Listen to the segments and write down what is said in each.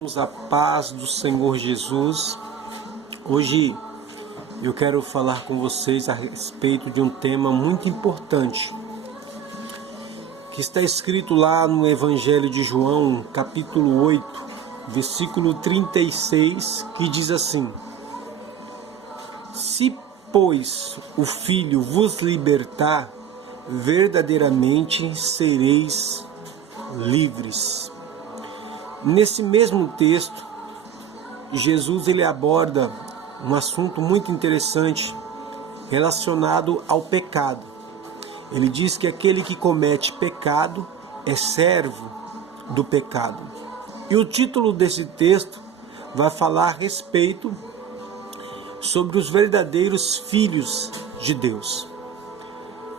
A paz do Senhor Jesus. Hoje eu quero falar com vocês a respeito de um tema muito importante que está escrito lá no Evangelho de João, capítulo 8, versículo 36, que diz assim: Se, pois, o Filho vos libertar, verdadeiramente sereis livres. Nesse mesmo texto, Jesus ele aborda um assunto muito interessante relacionado ao pecado. Ele diz que aquele que comete pecado é servo do pecado. E o título desse texto vai falar a respeito sobre os verdadeiros filhos de Deus.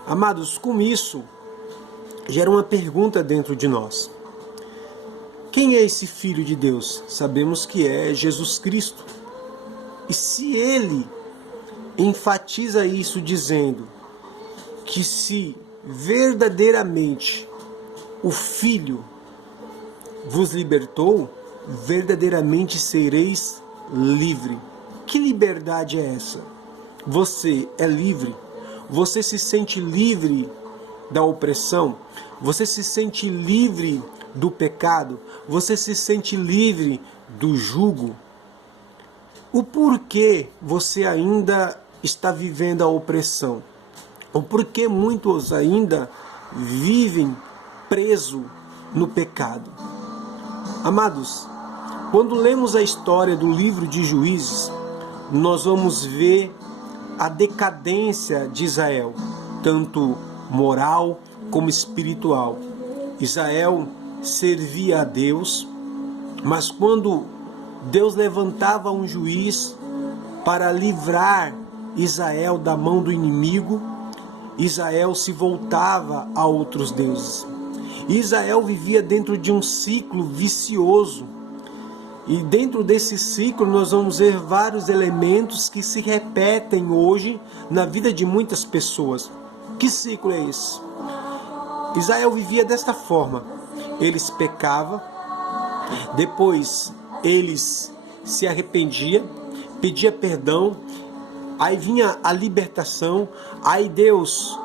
Amados, com isso, gera uma pergunta dentro de nós. Quem é esse Filho de Deus? Sabemos que é Jesus Cristo. E se ele enfatiza isso dizendo que se verdadeiramente o Filho vos libertou, verdadeiramente sereis livre. Que liberdade é essa? Você é livre? Você se sente livre da opressão? Você se sente livre do pecado? Você se sente livre do jugo? O porquê você ainda está vivendo a opressão? O porquê muitos ainda vivem presos no pecado? Amados, quando lemos a história do livro de Juízes, nós vamos ver a decadência de Israel, tanto moral como espiritual. Israel servia a Deus, mas quando Deus levantava um juiz para livrar Israel da mão do inimigo, Israel se voltava a outros deuses. Israel vivia dentro de um ciclo vicioso. E dentro desse ciclo nós vamos ver vários elementos que se repetem hoje na vida de muitas pessoas. Que ciclo é esse? Israel vivia desta forma. Eles pecavam, depois eles se arrependiam, pediam perdão, aí vinha a libertação, aí Deus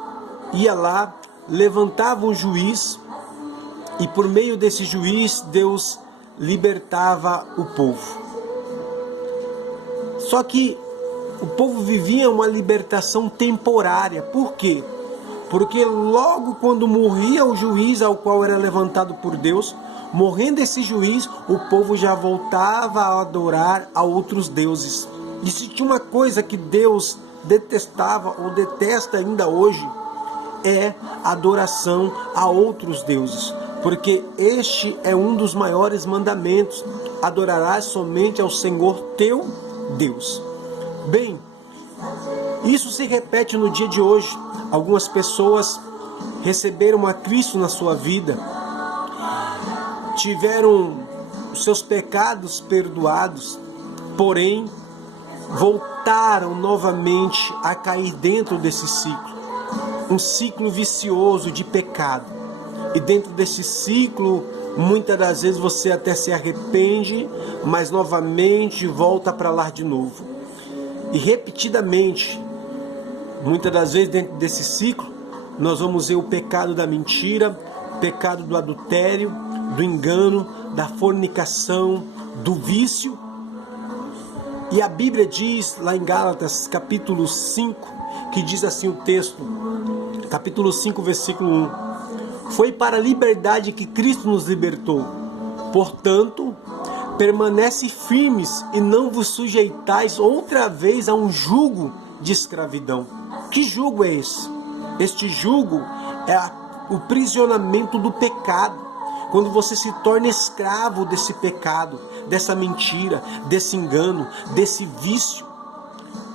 ia lá, levantava um juiz, e por meio desse juiz Deus libertava o povo. Só que o povo vivia uma libertação temporária. Por quê? Porque logo quando morria o juiz ao qual era levantado por Deus, morrendo esse juiz, o povo já voltava a adorar a outros deuses. E se tinha uma coisa que Deus detestava ou detesta ainda hoje, é adoração a outros deuses. Porque este é um dos maiores mandamentos: adorarás somente ao Senhor teu Deus. Bem, isso se repete no dia de hoje. Algumas pessoas receberam a Cristo na sua vida, tiveram os seus pecados perdoados, porém voltaram novamente a cair dentro desse ciclo, um ciclo vicioso de pecado. E dentro desse ciclo, muitas das vezes você até se arrepende, mas novamente volta para lá de novo. E repetidamente, muitas das vezes dentro desse ciclo, nós vamos ver o pecado da mentira, o pecado do adultério, do engano, da fornicação, do vício. E a Bíblia diz lá em Gálatas capítulo 5, que diz assim o texto, capítulo 5, versículo 1: Foi para a liberdade que Cristo nos libertou. Portanto, permanece firmes e não vos sujeitais outra vez a um jugo de escravidão. Que jugo é esse? Este jugo é o prisionamento do pecado. Quando você se torna escravo desse pecado, dessa mentira, desse engano, desse vício.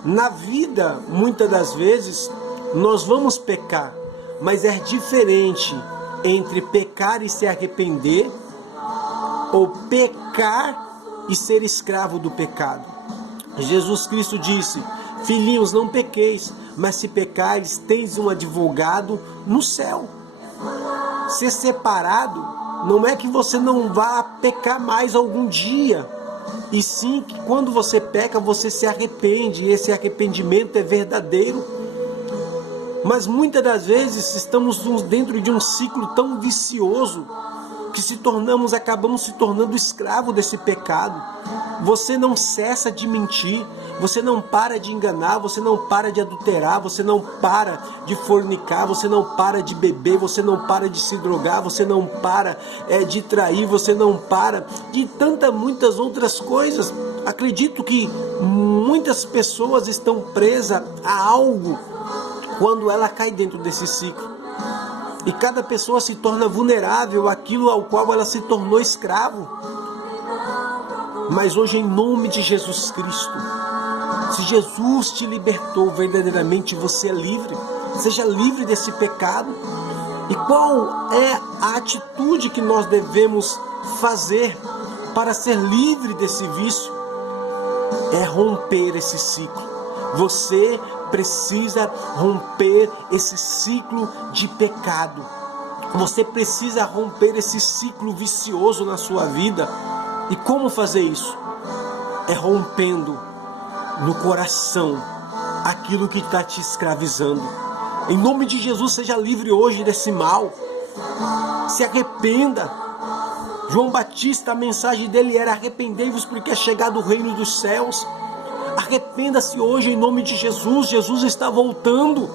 Na vida, muitas das vezes, nós vamos pecar, mas é diferente entre pecar e se arrepender, ou pecar e ser escravo do pecado. Jesus Cristo disse: Filhinhos, não pequeis, mas se pecares, tens um advogado no céu. Ser separado não é que você não vá pecar mais algum dia, e sim que quando você peca, você se arrepende, e esse arrependimento é verdadeiro. Mas muitas das vezes estamos dentro de um ciclo tão vicioso que acabamos se tornando escravo desse pecado. Você não cessa de mentir, você não para de enganar, você não para de adulterar, você não para de fornicar, você não para de beber, você não para de se drogar, você não para de trair, você não para de muitas outras coisas. Acredito que muitas pessoas estão presas a algo quando ela cai dentro desse ciclo. E cada pessoa se torna vulnerável àquilo ao qual ela se tornou escravo. Mas hoje, em nome de Jesus Cristo, se Jesus te libertou verdadeiramente, você é livre. Seja livre desse pecado. E qual é a atitude que nós devemos fazer para ser livre desse vício? É romper esse ciclo. Você precisa romper esse ciclo de pecado. Você precisa romper esse ciclo vicioso na sua vida. E como fazer isso? É rompendo no coração aquilo que está te escravizando. Em nome de Jesus, seja livre hoje desse mal. Se arrependa. João Batista, a mensagem dele era: arrependei-vos porque é chegado o reino dos céus. Arrependa-se hoje em nome de Jesus. Jesus está voltando.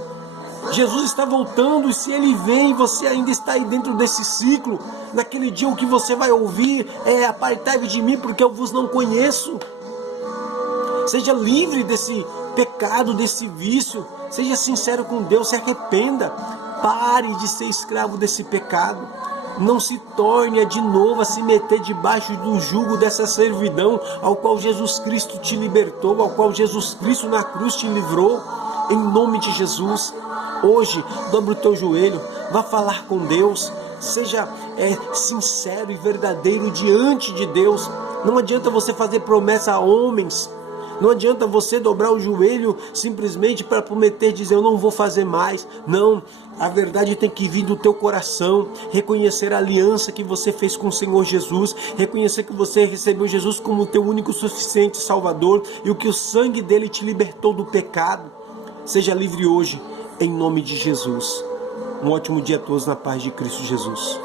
Jesus está voltando, e se Ele vem e você ainda está aí dentro desse ciclo, naquele dia o que você vai ouvir é: apartai-vos de mim porque eu vos não conheço. Seja livre desse pecado, desse vício. Seja sincero com Deus, se arrependa. Pare de ser escravo desse pecado. Não se torne de novo a se meter debaixo do jugo dessa servidão ao qual Jesus Cristo te libertou, ao qual Jesus Cristo na cruz te livrou. Em nome de Jesus, hoje, dobre o teu joelho, vá falar com Deus, seja sincero e verdadeiro diante de Deus. Não adianta você fazer promessa a homens, não adianta você dobrar o joelho simplesmente para prometer, dizer: eu não vou fazer mais. Não, a verdade tem que vir do teu coração. Reconhecer a aliança que você fez com o Senhor Jesus, reconhecer que você recebeu Jesus como teu único suficiente Salvador, e o que o sangue dele te libertou do pecado. Seja livre hoje, em nome de Jesus. Um ótimo dia a todos, na paz de Cristo Jesus.